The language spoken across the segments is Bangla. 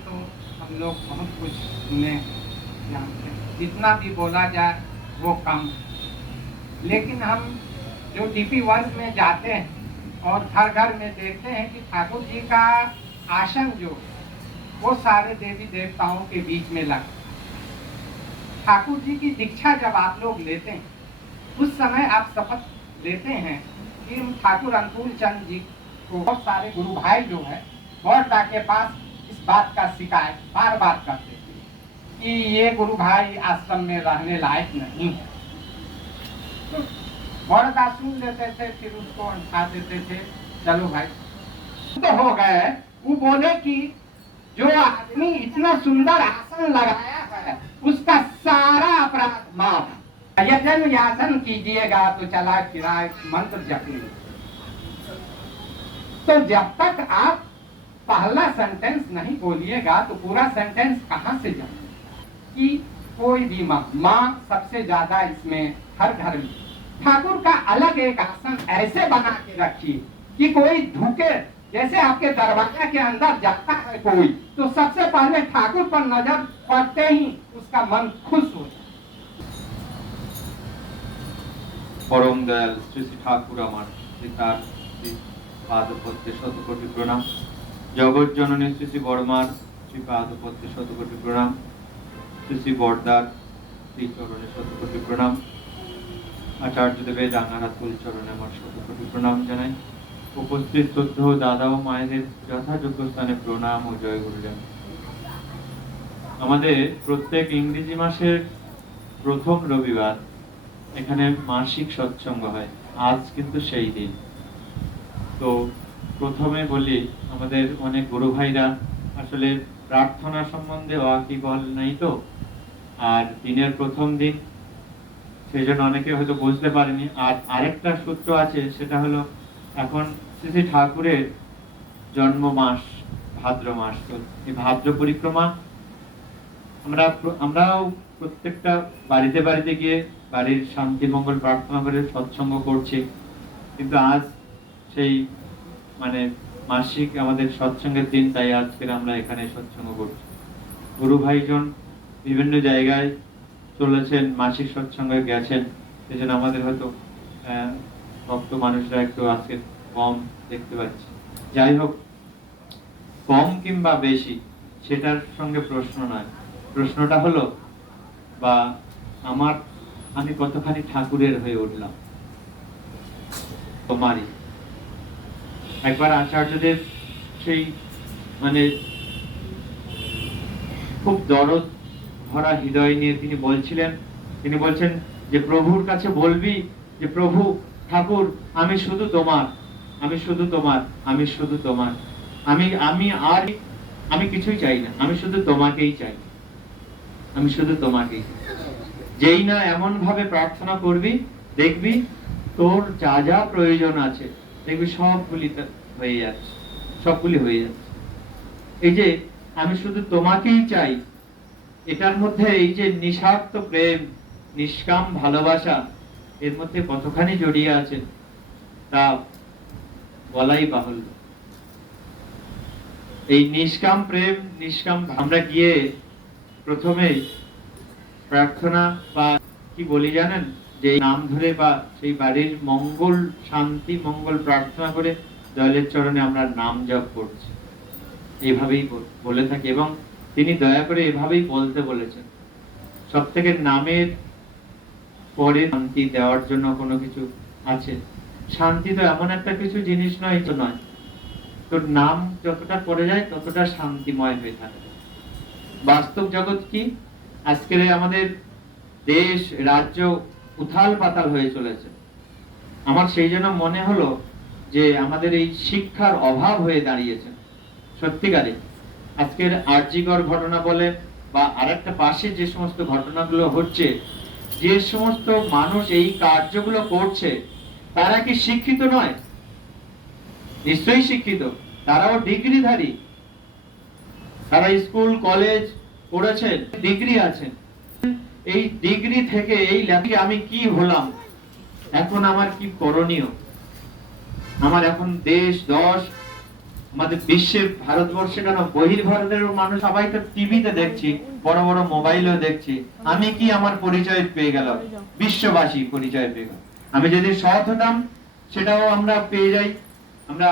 तो हम लोग बहुत कुछ सुने, जितना भी बोला जाए वो कम है। लेकिन हम जो डीपी वर्ग में जाते हैं और घर घर में देखते हैं कि ठाकुर जी का आसन जो वो सारे देवी देवताओं के बीच में लगा। ठाकुर जी की दीक्षा जब आप लोग लेते हैं उस समय आप शपथ लेते हैं कि ठाकुर अनुकूल चंद जी को बहुत सारे गुरु भाई जो है बड़दा के पास इस बात का शिकायत बार बार करते थे कि ये गुरु भाई आश्रम में रहने लायक नहीं है। तो बड़दा सुन लेते थे, फिर उसको उठा देते थे, चलो भाई तो हो गए। वो बोले कि जो आदमी इतना सुंदर आसन लगाया है उसका सारा अपराध माफ। यजन यासन कीजिएगा तो चला फिरा मंत्र जप लीजिए। तो जब तक आप पहला सेंटेंस नहीं बोलिएगा तो पूरा सेंटेंस कहाँ से जाए कि कोई भी माँ सबसे ज्यादा इसमें हर घर में ठाकुर का अलग एक आसन ऐसे बना के रखिए कि कोई ढूके, जैसे आपके दरवाजे के अंदर जाता है कोई तो सबसे पहले ठाकुर पर नजर पड़ते ही उसका मन खुश हो जाए। परम दयाल श्री श्री ठाकुर आमार पितार पादपद्मे शतकोटि प्रणाम। जगत जननी श्री श्री बड़मार श्री पादपद्मे शतकोटि प्रणाम। श्री श्री बड़दार श्री चरणे शतकोटि प्रणाम। आचार्य देवेर रांगारात कुल चरणे आमार शतकोटि प्रणाम जानाई। उपस्थित श्रद्धेय दादा ও মায়েদের যথাযোগ্য স্থানে প্রণাম ও জয় গুরুজন। আমাদের প্রত্যেক ইংরেজি মাসের প্রথম রবিবার এখানে মাসিক সৎসঙ্গ হয়। আজ কিন্তু সেই দিন। তো প্রথমে বলি আমাদের অনেক গুরু ভাইরা আসলে প্রার্থনা সম্বন্ধে ওয়াকিবহাল নাই তো, আর দিনের প্রথম দিন সেজন্য অনেকে হয়তো বুঝতে পারেনি। আর আরেকটা সূত্র আছে, সেটা হলো এখন শ্রী শ্রী ঠাকুরের জন্ম মাস ভাদ্র মাস। তো এই ভাদ্র পরিক্রমা আমরাও প্রত্যেকটা বাড়িতে বাড়িতে গিয়ে বাড়ির শান্তি মঙ্গল প্রার্থনা করে সৎসঙ্গ করছি, কিন্তু আজ সেই মাসিক আমাদের সৎসঙ্গের দিন, তাই আজকে আমরা এখানে সৎসঙ্গ করছি। গুরু ভাইজন বিভিন্ন জায়গায় চলেছেন, মাসিক সৎসঙ্গে গেছেন, সেজন্য আমাদের হয়তো ভক্ত মানুষরা একটু আজকে কম দেখতে পাচ্ছি। যাই হোক, কম কিংবা বেশি সেটার সঙ্গে প্রশ্ন নয়। প্রশ্নটা হলো বা আমি কতখানি ঠাকুরের হয়ে উঠলাম তোমারই। একবার আচার্যদেব সেই খুব দরদ ভরা হৃদয় নিয়ে তিনি বলছেন যে প্রভুর কাছে বলবি যে প্রভু ঠাকুর আমি শুধু তোমার, আমি শুধু তোমার, আমি শুধু তোমার, আমি কিছুই চাই না, আমি শুধু তোমাকেই চাই, আমি শুধু তোমাকেই। যেই না এমন ভাবে প্রার্থনা করবি দেখবি তোর যা যা প্রয়োজন আছে দেখবি সবগুলি হয়ে যাচ্ছে, সবগুলি হয়ে যাচ্ছে। এই যে আমি শুধু তোমাকেই চাই, এটার মধ্যে এই যে নিঃস্বার্থ প্রেম, নিষ্কাম ভালোবাসা, এর মধ্যে কতখানি জড়িয়ে আছে তা বলাই বাহুল্য। এই নিষ্কাম প্রেম, নিষ্কাম আমরা গিয়ে প্রথমেই প্রার্থনা বা কি বলি জানেন, যে নাম ধরে বা সেই বাড়ির মঙ্গল, শান্তি মঙ্গল প্রার্থনা করে দয়ালের চরণে আমরা নাম জপ করছি, এইভাবেই বলে থাকি। এবং তিনি দয়া করে এভাবেই বলতে বলেছেন। সব থেকে নামের পরে শান্তি দেওয়ার জন্য কোনো কিছু আছে? শান্তি তো এমন একটা কিছু জিনিস নয়, তো নয়। তোর নাম যতটা পড়ে যায় ততটা শান্তিময় হয়ে থাকে। বাস্তব জগৎ কি? আজকের আমাদের দেশ রাজ্য উথাল পাতাল হয়ে চলেছে। আমার সেই জন্য মনে হলো যে আমাদের এই শিক্ষার অভাব হয়ে দাঁড়িয়েছে সত্যিকারে। আজকের আরজিকর ঘটনা বলে বা আরেকটা পাশে যে সমস্ত ঘটনাগুলো হচ্ছে, যে সমস্ত মানুষ এই কার্যগুলো করছে তারা কি শিক্ষিত নয়? নিশ্চয়ই শিক্ষিত, তারাও ডিগ্রিধারী, তারা স্কুল কলেজ পড়েছেন, ডিগ্রি আছে। এই ডিগ্রি থেকে এই লেখে আমি কি হলাম, এখন আমার কি করণীয়, আমার এখন দেশ দশ আমাদের বিশ্বের, ভারতবর্ষে কেন বহির্ভারতের মানুষ সবাই তো টিভিতে দেখছি, বড় বড় মোবাইলেও দেখছি, আমি কি আমার পরিচয় পেয়ে গেলাম, বিশ্ববাসী পরিচয় পেয়ে গেল। আমি যদি সৎ হতাম সেটাও আমরা পেয়ে যাই। আমরা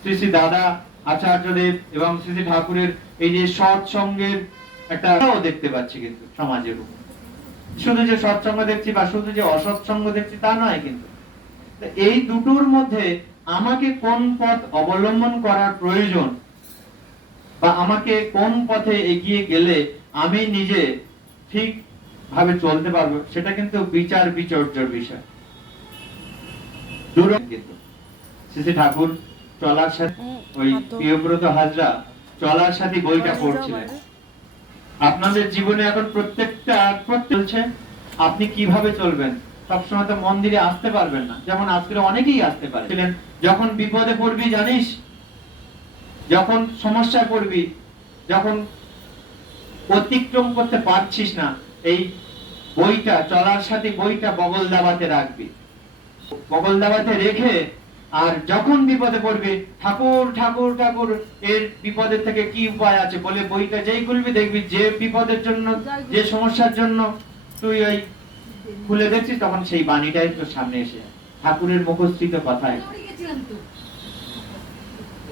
শ্রী শ্রী দাদা আচার্যদেব এবং শ্রী শ্রী ঠাকুরের এই যে সৎসঙ্গের একটা দেখতে পাচ্ছি কিন্তু সমাজের উপর। শুধু যে সৎসঙ্গ দেখছি বা শুধু যে অসৎসঙ্গ দেখছি তা নয়, কিন্তু এই দুটোর মধ্যে আমাকে কোন পথ অবলম্বন করার প্রয়োজন বা আমাকে কোন পথে এগিয়ে গেলে আমি নিজে ঠিক ভাবে চলতে পারবো, সেটা কিন্তু বিচার বিচর্যার বিষয়। কিন্তু শ্রী শ্রী ঠাকুর চলার সাথে ওই প্রিয়ব্রত হাজরা চলার সাথে বইটা পড়ছিলেন। আপনাদের জীবনে এখন প্রত্যেকটা চলছে, আপনি কিভাবে চলবেন? সবসময় তো মন্দিরে আসতে পারবেন না, যেমন আজকে অনেকেই আসতে পারছিলেন। যখন বিপদে পড়বি জানিস, যখন সমস্যায় পড়বি, যখন অতিক্রম করতে পারছিস না, এই বইটা চলার সাথে বইটা বগল দাবাতে রাখবি, বগল দাবাতে রেখে আর যখন বিপদে পড়বি ঠাকুর ঠাকুর ঠাকুর এর বিপদের থেকে কি উপায় আছে বলে বইটা যেই খুলবি দেখবি যে বিপদের জন্য, যে সমস্যার জন্য তুই ওই খুলে দেখছিস, তখন সেই বাণীটাই তোর সামনে এসে ঠাকুরের মুখস্থিত কথায়।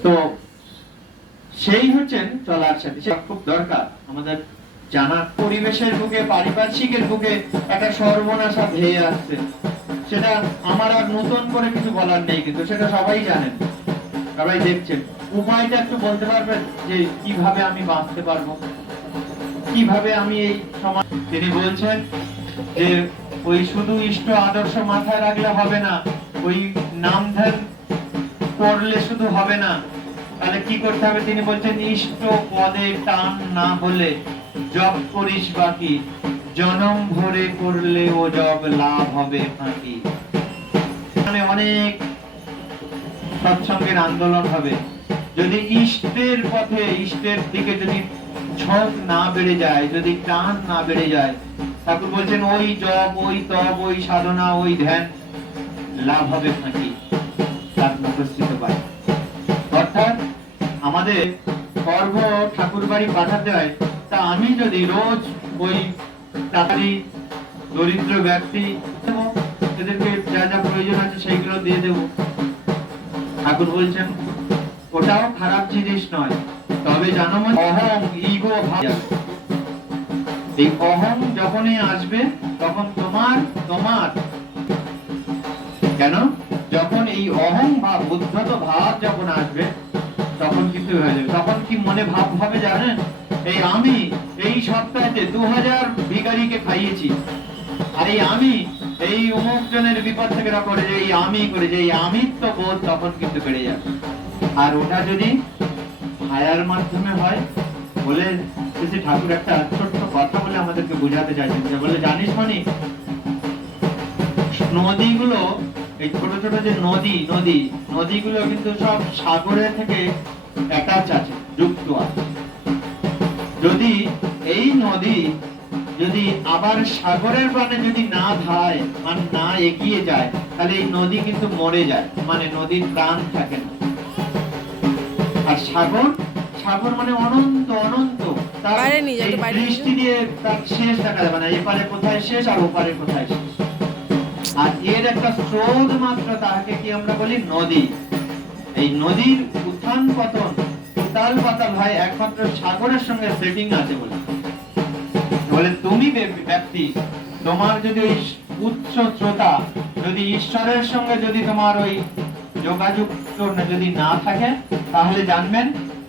তো সেই হচ্ছেন চলার সাথে, সেটা খুব দরকার আমাদের জানা। পরিবেশের বুকে, পারিপার্শ্বিকের বুকে একটা সর্বনাশা ধেয়ে আসছে, সেটা আমার আর নতুন করে কিছু বলার নেই, কিন্তু সেটা সবাই জানেন, সবাই দেখছেন। উপায়টা একটু বলতে পারবেন যে কিভাবে আমি বাঁচতে পারবো, কিভাবে আমি এই সমাজ। তিনি বলছেন যে ওই শুধু ইষ্ট আদর্শ মাথায় রাখলে হবে না, ওই নাম ধ্যান করলে শুধু হবে না, তাহলে কি করতে হবে? তিনি বলছেন ইষ্ট পদে টান না হলে জপ করিস বাকি, জনম ভরে করলে ও জব লাভ হবে ফাঁকি। মানে অনেক সৎসঙ্গের আন্দোলন হবে, যদি ইষ্টের পথে, ইষ্টের দিকে যদি ঝোঁক না বেড়ে যায়, যদি টান না বেড়ে যায়, ঠাকুর বলছেন ওই জপ, ওই তপ, ওই সাধনা, ওই ধ্যান লাভ হবে ফাঁকি, তার মুখস্থিত পায়। অর্থাৎ আমাদের কর্ম ঠাকুর বাড়ি পাঠাতে হয়, তা আমি যদি রোজ ওই তাড়াতাড়ি দরিদ্র ব্যক্তি এদেরকে যা যা প্রয়োজন আছে সেইগুলো দিয়ে দেব, ঠাকুর বলছেন ওটাও খারাপ জিনিস নয়, তবে জানো অহং, ইগো ভাব, এই অহং যখনই আসবে তখন তোমার তোমার কেন, যখন এই অহং ভাব, উদ্ধত ভাব যখন আসবে তখন কিন্তু হয়ে যাবে। তখন কি মনে ভাব হবে জানেন, এই আমি এই সপ্তাহে 2000 ভিখারিকে খাইয়েছি, আর এই আমি এই অমুক জনের বিপদ থেকে করে, যে এই আমি করে, যে এই আমিত্ব বোধ তখন কিন্তু বেড়ে যাবে। আর ওটা যদি ছায়ার মাধ্যমে হয়, বলে শ্রী ঠাকুর একটা ছোট্ট কথা বলে আমাদেরকে বোঝাতে চাইছেন, যে বলে জানিস মানে নদীগুলো, এই ছোট ছোট যে নদীগুলো কিন্তু সব সাগরের থেকে অ্যাটাচ আছে, যুক্ত আছে। যদি এই নদী যদি আবার সাগরের প্রাণে যদি না ধায় মানে না এগিয়ে যায়, তাহলে এই নদী কিন্তু মরে যায়, মানে নদীর প্রাণ থাকে না। আর সাগর, সাগর মানে অনন্ত অনন্ত, তার বাইরে নিয়ে যাও, এই একটু বাইরে নিয়ে দৃষ্টি যাও। দিয়ে তার শেষ দেখা যাবে না, এপারে কোথায় শেষ আর ওপারে কোথায় শেষ। আর এর একটা স্রোত মাত্রা, তাহাকে কি আমরা বলি নদী। এই নদীর উত্থান পতন, উতাল পাতাল হয় একমাত্র সাগরের সঙ্গে সেটিং আছে বলে। বলে তুমি ব্যক্তি, তোমার যদি ওই উচ্চ শ্রোতা, যদি ঈশ্বরের সঙ্গে যদি তোমার ওই যোগাযোগ যদি না থাকে, তাহলে জানবেন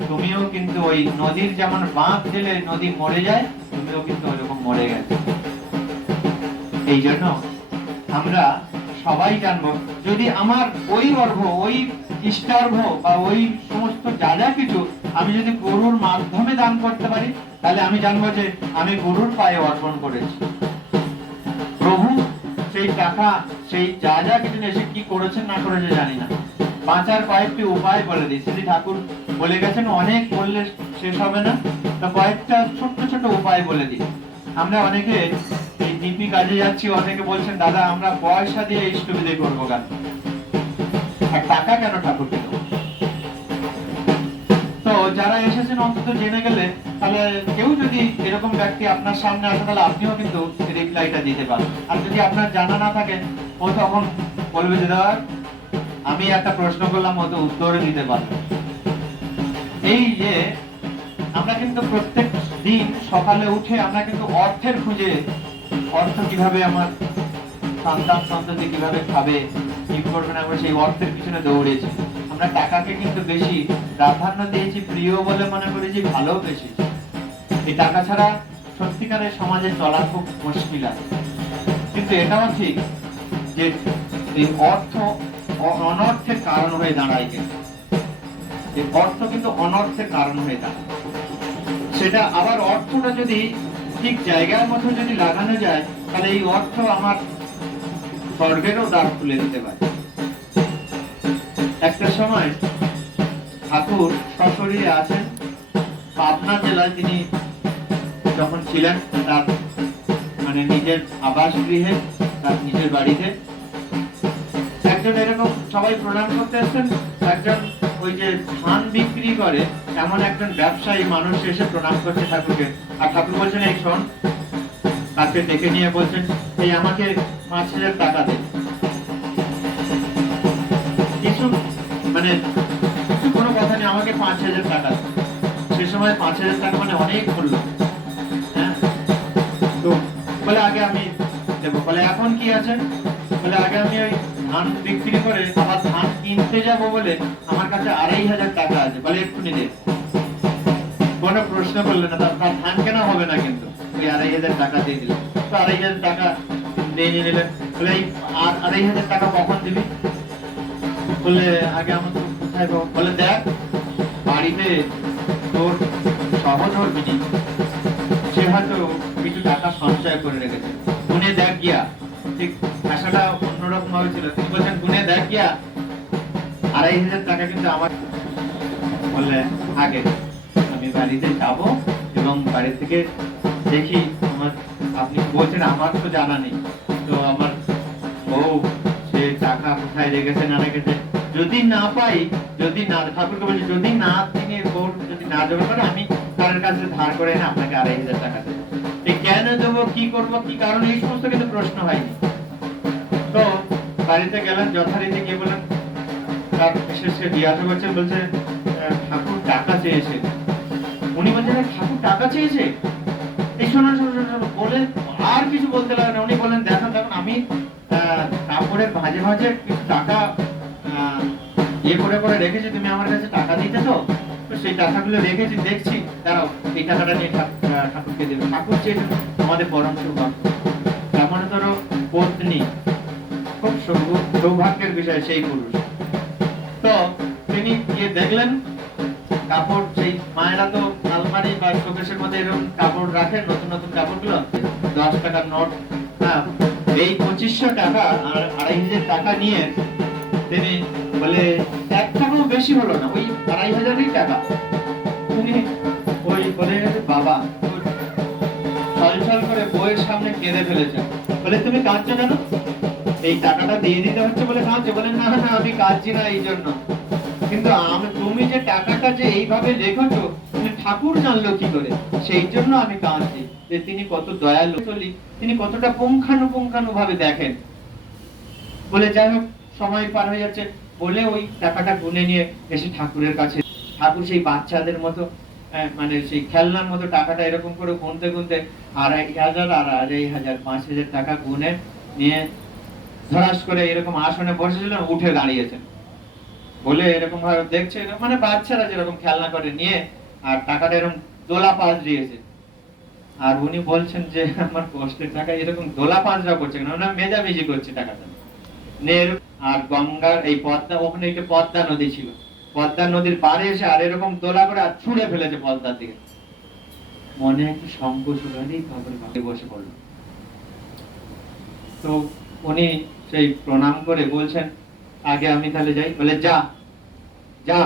তুমিও কিন্তু ওই নদীর যেমন বাঁধ দিলে নদী মরে যায়, তুমিও কিন্তু ওইরকম মরে গেছে। এই জন্য আমরা সবাই জানবো, যদি আমার ওই অর্ঘ, ওই ইষ্টার্ঘ বা ওই সমস্ত যা যা কিছু আমি যদি গরুর মাধ্যমে দান করতে পারি, তাহলে আমি জানবো যে আমি গরুর পায়ে অর্পণ করেছি। প্রভু সেই টাকা, সেই যা যা কিছু এসে কি করেছেন না করেছে জানি না, বাঁচার কয়েকটি উপায় বলে দিই। শ্রী ঠাকুর বলে গেছেন, অনেক বললে শেষ হবে না, তো কয়েকটা ছোট্ট ছোট উপায় বলে দিই। আমরা অনেকে এই ডিপি কাজে যাচ্ছি, অনেকে বলছেন দাদা আমরা পয়সা দিয়ে ইষ্টবিধি করবো কেন, আর টাকা কেন ঠাকুরকে দেবো? তো যারা এসেছেন অন্তত জেনে গেলে, তাহলে কেউ যদি এরকম ব্যক্তি আপনার সামনে আসে, তাহলে আপনিও কিন্তু রিপ্লাইটা দিতে পারেন। আর যদি আপনার জানা না থাকে, ও তখন বলবে যে দাদা আমি একটা প্রশ্ন করলাম, ও তো উত্তর দিতে পারবে। এই যে আমরা কিন্তু প্রত্যেক দিন সকালে উঠে আমরা কিন্তু অর্থের খুঁজে, অর্থ কিভাবে আমার সন্তান সন্ততি কিভাবে খাবে, কি করবে না করবে, সেই অর্থের পিছনে দৌড়েছি। আমরা টাকাকে কিন্তু বেশি প্রাধান্য দিয়েছি, প্রিয় বলে মনে করেছি, ভালোবেসেছি। এই টাকা ছাড়া সত্যিকারের সমাজে চলা খুব মুশকিল আছে। কিন্তু এটাও ঠিক যে এই অর্থ অনর্থের কারণ হয়ে দাঁড়ায়, কিন্তু এই অর্থ কিন্তু অনর্থের কারণ হয়ে দাঁড়ায়। সেটা আবার অর্থটা যদি ঠিক জায়গার মতো যদি লাগানো যায়, তাহলে এই অর্থ আমার স্বর্গেরও দ্বার খুলে দিতে পারে। একটা সময় ঠাকুর সশরীরে আছেন পাবনা জেলায়, তিনি যখন ছিলেন তার মানে নিজের আবাস গৃহে, তার নিজের বাড়িতে, একজন এরকম সবাই প্রণাম করতে এসেছেন, একজন ওই যে ধান বিক্রি করে এমন একজন ব্যবসায়ী মানুষ এসে প্রণাম করছে ঠাকুরকে। আর ঠাকুর বলছেন এই শোন, তাকে ডেকে নিয়ে বলছেন এই আমাকে 5,000 টাকা দে। কিছু মানে কিছু কোনো কথা নেই, আমাকে 5,000 টাকা দে। সে সময় 5,000 টাকা মানে অনেক মূল্য। হ্যাঁ, তো বলে আগে আমি দেবো। বলে এখন কি আছে? বলে আগে আমি ওই ধান বিক্রি করে আবার ধান কিনতে যাব বলে আমার কাছে 2,500 টাকা আছে, বলে এক্ষুনি দে। কোনো প্রশ্ন করলে না, তার ধান কেনা হবে না, কিন্তু ওই 2,500 টাকা দিয়ে দিলেন। তো 2,500 টাকা নিয়ে নিলেন। বলে এই 2,500 টাকা কখন দিবি? বলে আগে আমার তো কোথায় পাবো? বলে দেখ বাড়িতে তোর সহধর্মিনী, সে হয়তো কিছু টাকা সঞ্চয় করে রেখেছে, গুনে দেখ গিয়া। ঠিক ভাষাটা অন্যরকম ভাবে ছিল, তিনি বলছেন গুনে দেখ গিয়া 2,500 টাকা কিন্তু আমার। বললে আগে আমি বাড়িতে যাব এবং বাড়ি থেকে দেখি আমার, আপনি বলছেন আমার তো জানা নেই, তো আমার বউ সে টাকা কোথায় রেখেছে না রেখেছে, যদি না পাই, যদি না, ঠাকুরকে বলছি যদি না তিনি বউ যদি না জমা করে, আমি তার কাছে ধার করে এনে আপনাকে 2,500 টাকা দেবো। কেন দেবো, কি করবো, কি কারণে, এই সমস্ত কিন্তু প্রশ্ন হয়নি। তো বাড়িতে গেলেন, যথারীতি গিয়ে বলেন, তার বিশেষে জিজ্ঞাসা করছেন, বলছে ঠাকুর টাকা চেয়েছে। উনি বলছেন ঠাকুর টাকা চেয়েছে? এই শোনো শোনো শোনো বলে আর কিছু বলতে লাগলেন। উনি বলেন দেখো দেখুন আমি কাপড়ের ভাঁজে ভাঁজে কিছু টাকা ইয়ে করে করে রেখেছি, তুমি আমার কাছে টাকা দিতে, তো সেই টাকাগুলো রেখেছি, দেখছি দাঁড়াও এই টাকাটা নিয়ে ঠাকুরকে দেবে। ঠাকুর চেয়েছেন আমাদের পরম সৌভাগ্য, এমন ধরো পত্নী, খুব সৌভাগ্যের বিষয় সেই পুরুষ। তো তিনি গিয়ে দেখলেন কাপড়, সেই মায়েরা তো আলমারি বা শোকেসের মধ্যে এরকম কাপড় রাখেন, নতুন নতুন কাপড়গুলো, 10 টাকার নোট, হ্যাঁ, এই 2,500 টাকা আর 2,500 টাকা নিয়ে তিনি বলে 1 টাকাও বেশি হলো না, ওই 2,500 টাকা। উনি ওই বলে বাবা ছলছল করে বউয়ের সামনে কেঁদে ফেলেছেন। বলে তুমি কাঁদছো কেন? এই টাকাটা দিয়ে দিতে হচ্ছে বলে কাঁদছো? বলে না না, আমি কাঁদছি না এই জন্য, কিন্তু তুমি যে টাকাটা যে এইভাবে লেখছো, ঠাকুর জানলো কি করে, সেই জন্য আমি কাঁদছি যে তিনি কত দয়ালু, তিনি কতটা পুঙ্খানুপুঙ্খানু ভাবে দেখেন। বলে যাই হোক, সময় পার হয়ে যাচ্ছে, বলে ওই টাকাটা গুনে নিয়ে এসে ঠাকুরের কাছে, ঠাকুর সেই বাচ্চাদের মতো মানে সেই খেলনার মতো টাকাটা এরকম করে গুনতে গুনতে 2,500 আর 2,500 5,000 টাকা গুনে নিয়ে ধরাস করে এরকম আসনে বসেছিলেন, উঠে দাঁড়িয়েছেন। বলে এরকম ভাবে দেখছে, মানে বাচ্চারা যেরকম খেলনা করে নিয়ে আর টাকাটা এরকম দোলা পাঁচ দিয়েছে। আর উনি বলছেন যে আমার কষ্টের টাকা এরকম দোলা পাঁচরা করছে কেন, না মেজামেজি করছে টাকাটা নের। আর গঙ্গার এই পদ্মা, ওখানে একটা পদ্মা নদী ছিল, পদ্মা নদীর পাড়ে এসে আর এরকম দোলা করে আর ছুঁড়ে ফেলেছে পদ্মার দিকে। মনে একটু সংকোচ হলেই তারপরে ভাবে বসে পড়লো। তো উনি সেই প্রণাম করে বলছেন আগে আমি তাহলে যাই। বলে যা যা,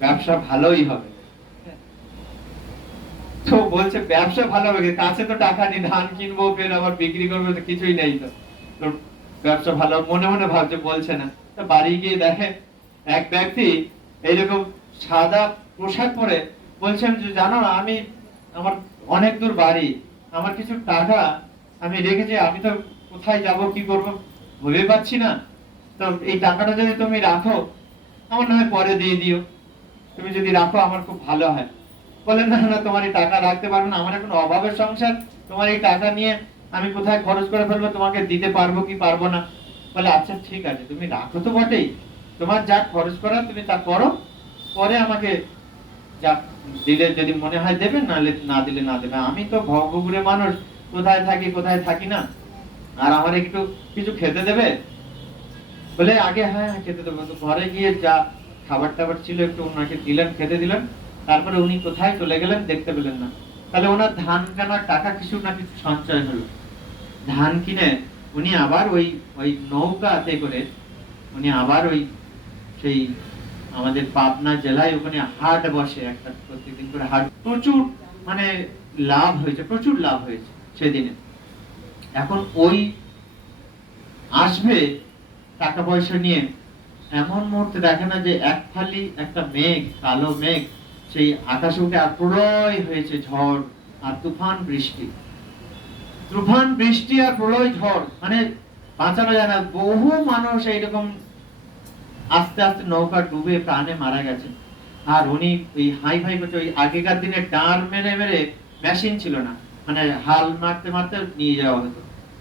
ব্যবসা ভালোই হবে। তো বলছে ব্যবসা ভালো হবে, কাছে তো টাকা নেই, ধান কিনবো ফের আবার বিক্রি করবো, তো কিছুই নেই, তো ব্যবসা ভালো মনে মনে ভাবছে, বলছে না। তো বাড়ি গিয়ে দেখে এক ব্যক্তি এইরকম সাদা পোশাক পরে বলছেন যে জানো আমি, আমার অনেক দূর বাড়ি, আমার কিছু টাকা আমি রেখেছি, আমি তো কোথায় যাব কি করব ভেবে পাচ্ছি না, তো এই টাকাটা যদি তুমি রাখো, আমার না হয় পরে দিয়ে দিও, তুমি যদি রাখো আমার খুব ভালো হয়। বলেন না না, তোমার এই টাকা রাখতে পারবো না, আমার এখন অভাবের সংসার, তোমার এই টাকা নিয়ে আমি কোথায় খরচ করে ফেলবো, তোমাকে দিতে পারবো কি পারবো না। বলে আচ্ছা ঠিক আছে, তুমি রাখো তো বটেই, তোমার যা খরচ করা তুমি তা করো, পরে আমাকে যা দিলে যদি মনে হয় দেবে, নাহলে না দিলে না দেবে। আমি তো ভবঘুরে মানুষ, কোথায় থাকি কোথায় থাকি না, আর আমার একটু কিছু খেতে দেবে। বলে আগে হ্যাঁ খেতে দেবো। তো ঘরে গিয়ে যা খাবার টাবার ছিল একটু ওনাকে দিলেন, খেতে দিলেন, তারপরে উনি কোথায় চলে গেলেন দেখতে পেলেন না। তাহলে ওনার ধান কেনার টাকা কিছু না কিছু সঞ্চয় হলো। ধান কিনে উনি আবার ওই ওই নৌকাতে করে উনি আবার ওই সেই আমাদের পাবনা জেলায় ওখানে হাট বসে, একটা প্রত্যেকদিন করে হাট, প্রচুর মানে লাভ হয়েছে, প্রচুর লাভ হয়েছে সেদিনে। এখন ওই আসবে টাকা পয়সা নিয়ে, এমন মুহূর্তে দেখে না যে এক ফালি একটা মেঘ, কালো মেঘ সেই আকাশে উঠে আর প্রলয় হয়েছে, ঝড় আর তুফান বৃষ্টি, তুফান বৃষ্টি আর প্রলয় ঝড়, মানে বাঁচানো যায় না। বহু মানুষ এইরকম আস্তে আস্তে নৌকা ডুবে প্রাণে মারা গেছে। আর উনি ওই হাই ফাই করছে, ওই আগেকার দিনে ডাঁড় মেরে মেরে মেশিন ছিল না, মানে হাল মারতে মারতে নিয়ে যাওয়া হতো,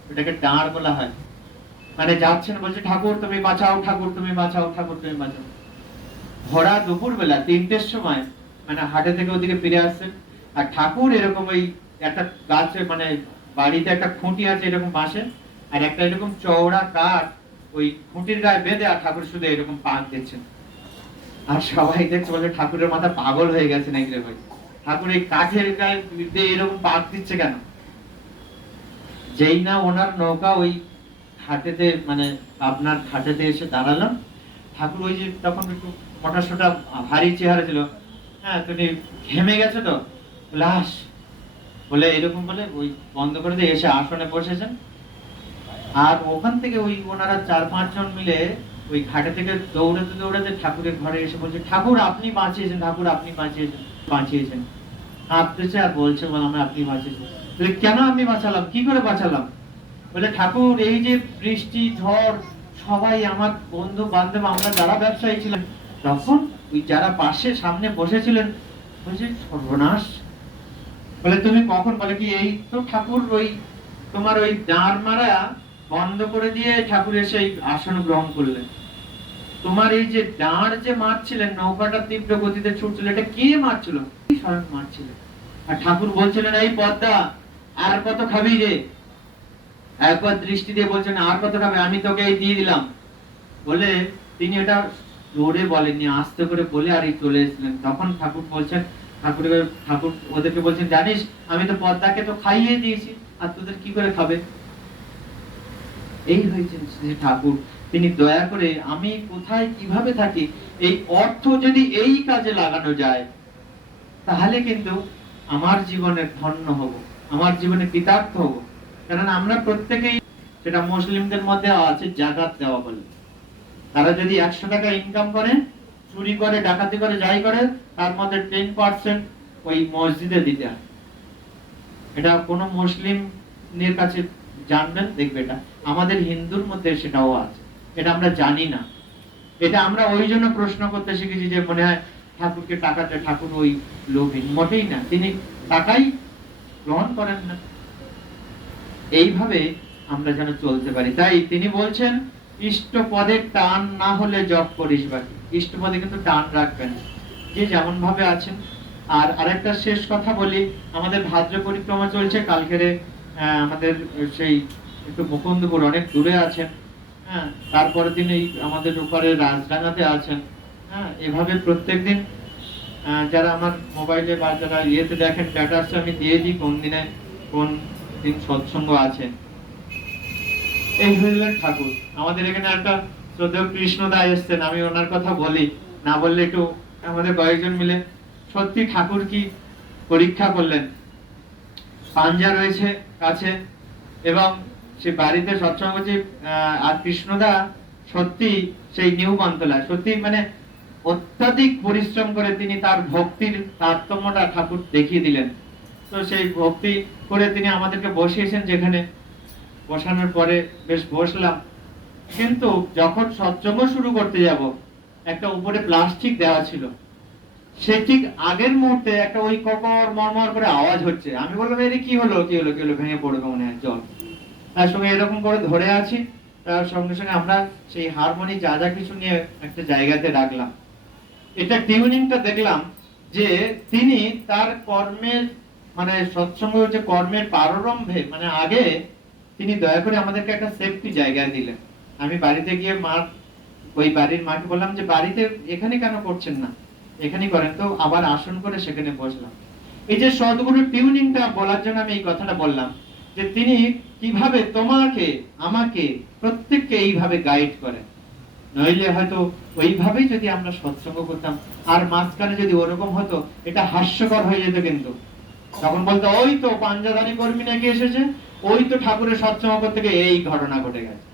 ওটাকে ডাঁড় বলা হয়। মানে যাচ্ছেন, বলছে ঠাকুর তুমি বাঁচাও, ঠাকুর তুমি বাঁচাও, ঠাকুর তুমি বাঁচাও। ভরা দুপুর বেলা 3টের সময় মানে হাটে থেকে ওদিকে ফিরে আসছেন, আর ঠাকুর এরকম ওই একটা গাছে, মানে বাড়িতে একটা খুঁটি আছে এরকম বাঁশে, আর একটা এরকম চওড়া কাঠ ওই খুঁটির গায়ে বেঁধে, আর ঠাকুর শুধু এরকম পাক দিচ্ছেন। আর সবাই দেখছে, বলে ঠাকুরের মাথা পাগল হয়ে গেছে নাকি রে ভাই, ঠাকুর এই কাঠের গায়ে এরকম পাক দিচ্ছে কেন। যেই না ওনার নৌকা ওই ঘাটেতে, মানে আপনার ঘাটেতে এসে দাঁড়ালাম, ঠাকুর ওই যে তখন একটু মোটা সোটা ভারী চেহারা ছিল, হ্যাঁ তুমি ঘেমে গেছো তো, লাশ বলে এরকম বলে ওই বন্ধ করে দিয়ে এসে আসনে বসেছেন। আর ওখান থেকে ওই ওনারা 4-5 জন মিলে ওই ঘাটে থেকে দৌড়াতে দৌড়াতে ঠাকুরের ঘরে এসে বলছে ঠাকুর আপনি বাঁচিয়েছেন, ঠাকুর আপনি বাঁচিয়েছেন, বাঁচিয়েছেন। কাঁদতেছে আর বলছে বললাম আপনি বাঁচিয়েছেন। বলে কেন আমি বাঁচালাম, কি করে বাঁচালাম? বলে ঠাকুর এই যে বৃষ্টি ঝড়, সবাই আমার বন্ধু বান্ধব, আমরা যারা ব্যবসায়ী ছিলাম, তখন ওই যারা পাশে সামনে বসেছিলেন, বলছে সর্বনাশ। বলে তুমি কখন? বলে কি এই তো ঠাকুর ওই তোমার ওই ডাঁড় মারা বন্ধ করে দিয়ে ঠাকুর এসে এই আসন গ্রহণ করলেন। তোমার এই যে ডাঁড় যে মারছিলেন, নৌকাটা তীব্র গতিতে ছুটছিল, এটা কে মারছিল? স্বয়ং মারছিলেন। আর ঠাকুর বলছিলেন এই পদ্মা আর কত খাবি রে, একবার দৃষ্টি দিয়ে বলছেন আর কত খাবে, আমি তোকে এই দিয়ে দিলাম। বলে তিনি এটা জোরে বলেননি, আস্তে করে বলে আর এই চলে এসেছিলেন। তখন ঠাকুর বলছেন, ঠাকুর ওদেরকে বলছেন জানিস আমি তো পদ্মাকে তো খাইয়ে দিয়েছি, আর তোদের কি করে খাবে। এই হয়েছেন শ্রী ঠাকুর। তিনি দয়া করে আমি কোথায় কিভাবে থাকি, এই অর্থ যদি এই কাজে লাগানো যায়, তাহলে কিন্তু আমার জীবনের ধন্য হব, আমার জীবনে কৃতার্থ হব। কারণ আমরা প্রত্যেকেই, সেটা মুসলিমদের মধ্যে আছে জাকাত দেওয়া বলে, তারা যদি 100 টাকা ইনকাম করে, চুরি করে, ডাকাতি করে, যাই করে, তার মধ্যে 10% ওই মসজিদে দিতে হয়। এটা কোন মুসলিমের কাছে জানবেন, দেখবে এটা আমাদের হিন্দুর মধ্যে সেটাও আছে, এটা আমরা জানি না। এটা আমরা ওই জন্য প্রশ্ন করতে শিখেছি যে মনে হয় ঠাকুরকে টাকাতে, ঠাকুর ওই লোভী, মোটেই না, তিনি টাকাই গ্রহণ করেন না। এইভাবে আমরা যেন চলতে পারি। তাই তিনি বলছেন ইষ্টপদে টান না হলে জপ করিস বাকি। ইষ্টপদে কিন্তু টান রাখবেন, যে যেমন ভাবে আছেন। আর আরেকটা শেষ কথা বলি, আমাদের ভাদ্র পরিক্রমা চলছে, কালকেরে আমাদের সেই একটু মুকুন্দপুর অনেক দূরে আছেন, হ্যাঁ, তারপরে দিন এই আমাদের উপরে রাজডাঙ্গাতে আছেন। হ্যাঁ, এভাবে প্রত্যেকদিন যারা আমার মোবাইলে বা যারা ইয়েতে দেখেন, স্ট্যাটাসে আমি দিয়ে দিই কোন দিনে কোন দিন সৎসঙ্গ আছে। এই হইলেন ঠাকুর। আমাদের এখানে একটা শ্রদ্ধেয় কৃষ্ণদা এসছেন, আমি ওনার কথা বলি, না বললে একটু, আমাদের কয়েকজন মিলে সত্যি ঠাকুর কি পরীক্ষা করলেন। পাঞ্জা রয়েছে কাছে এবং সে বাড়িতে সৎসঙ্গ করছে। আর কৃষ্ণদা সত্যি সেই নিউ পান্তলায় সত্যি মানে অত্যাধিক পরিশ্রম করে তিনি তার ভক্তির তারতম্যটা ঠাকুর দেখিয়ে দিলেন। তো সেই ভক্তি করে তিনি আমাদেরকে বসিয়েছেন, যেখানে বসানোর পরে বেশ বসলাম, কিন্তু যখন সৎসঙ্গ শুরু করতে যাব, একটা উপরে প্লাস্টিক দেওয়া ছিল, সে ঠিক আগের মুহূর্তে একটা ওই ককর মরমর করে আওয়াজ হচ্ছে। আমি বললাম এর কি হলো, কি হলো, কি হলো, ভেঙে পড়বে মনে হয় জল। তার সঙ্গে এরকম করে ধরে আছি, তার সঙ্গে সঙ্গে আমরা সেই হারমোনি যা যা কিছু নিয়ে একটা জায়গাতে রাখলাম। এটা টিউনিংটা দেখলাম যে তিনি তার কর্মের মানে সৎসঙ্গ যে কর্মের প্রারম্ভে মানে আগে তিনি দয়া করে আমাদেরকে একটা সেফটি জায়গায় দিলেন। আমি বাড়িতে গিয়ে মা, ওই বাড়ির মাকে বললাম যে বাড়িতে এখানে কেন করছেন না, এখানেই করেন। তো আবার আসন করে সেখানে বসলাম। এই যে সদ্গুরুর টিউনিংটা বলার জন্য আমি এই কথাটা বললাম, যে তিনি কিভাবে তোমাকে আমাকে প্রত্যেককে এইভাবে গাইড করেন। নইলে হয়তো ওইভাবেই যদি আমরা সৎসঙ্গ করতাম, আর মাঝখানে যদি ওরকম হতো, এটা হাস্যকর হয়ে যেত। কিন্তু তখন বলতো ওই তো পাঞ্জাদারি কর্মী নাকি এসেছে, ওই তো ঠাকুরের সৎসঙ্গ করতে গিয়ে এই ঘটনা ঘটে গেছে।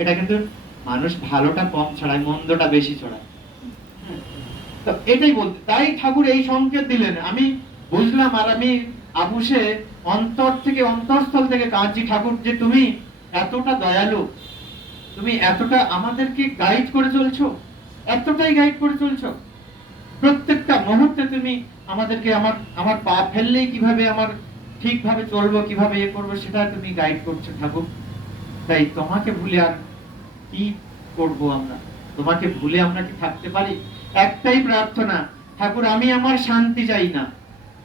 এটা কিন্তু মানুষ ভালোটা কম ছড়ায়, মন্দটা বেশি ছড়ায়। তো এটাই বলতে, তাই ঠাকুর এই সংকেত দিলেন। আমি বুঝলাম, আর আমি আপুসে অন্তর থেকে, অন্তরস্থল থেকে কাঁদছি, ঠাকুর যে তুমি এতটা দয়ালু, তুমি এতটা আমাদেরকে গাইড করে চলছো, এতটাই গাইড করে চলছো। প্রত্যেকটা মুহূর্তে তুমি আমাদেরকে আমার পা ফেললেই কিভাবে আমার ঠিকভাবে চলবো, কিভাবে এ করবো, সেটা তুমি গাইড করছো ঠাকুর। তাই তোমাকে ভুলে আর কি করব আমরা? তোমাকে ভুলে আমরা কি থাকতে পারি? একটাই প্রার্থনা, ঠাকুর আমি আমার শান্তি চাই না।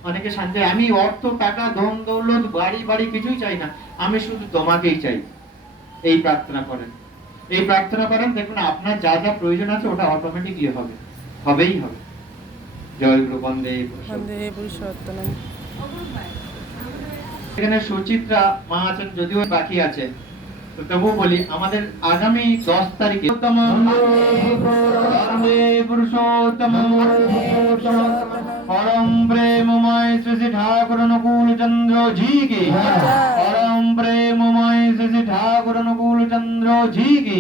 অনেকে শান্তি, আমি অর্থ, টাকা, ধন দৌলত, বাড়ি বাড়ি কিছুই চাই না, আমি শুধু তোমাকেই চাই। এই প্রার্থনা করেন, এই প্রার্থনা করেন, দেখুন আপনার যা যা প্রয়োজন আছে ওটা অটোমেটিকলি হবে, হবেই হবে। জয় গুরু, বন্দে পুরুষোত্তম। এখানে সুচিত্রা মা আছেন, যদিও বাকি আছে, তো তবুও বলি আমাদের আগামী 10 তারিখে পরম প্রেমময় শ্রী ঠাকুর অনুকূল চন্দ্র জি কি, পরম প্রেমময় শ্রী ঠাকুর অনুকূল চন্দ্র জি কি,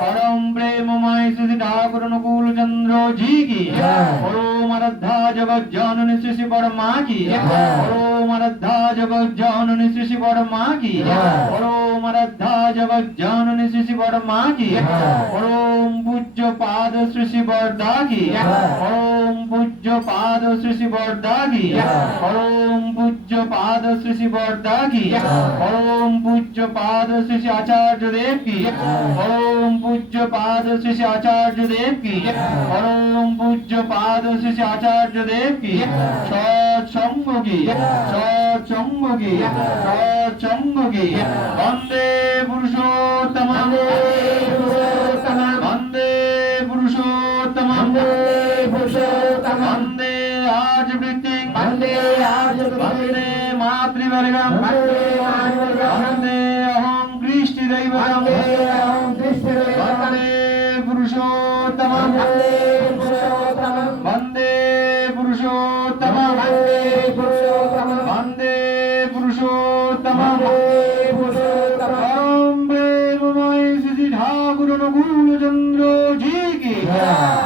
পরম প্রেমময় শ্রী ঠাকুর অনুকূল চন্দ্র জি কি, পরম আরাধ্যা জগৎ জননী শ্রী বড়মা কি, পরম আরাধ্যা জগৎ জননী শ্রী বড়মা কি, পরম আরাধ্যা জগৎ জননী শ্রী বড়মা কি, পরম পূজ্য পাদ শ্রী বরদা কি, পরম পূজ্য পাদ শ্রী বরদা কি, পরম পূজ্য পাদ শ্রী বরদা কি, পরম পূজ্য পাদ শ্রী আচার্য দেব কি, পরম পূজ্য পাদ শ্রী আচার্য দেব কি, পরম পূজ্য পাদ শ্রী আচার্য দেব কি, সৎসঙ্গ কি, সৎসঙ্গ কি, সৎসঙ্গ কি। বন্দে পুরুষোত্তম, বন্দে পুরুষোত্তম, বন্দে আজ বৃত্তি, বন্দে মাতৃবর্গম, বন্দে অহং কৃষ্টি দৈবতম, বন্দে পুরুষোত্তম, বন্দে পুরুষোত্তম, বন্দে পুরুষোত্তম। হ্যাঁ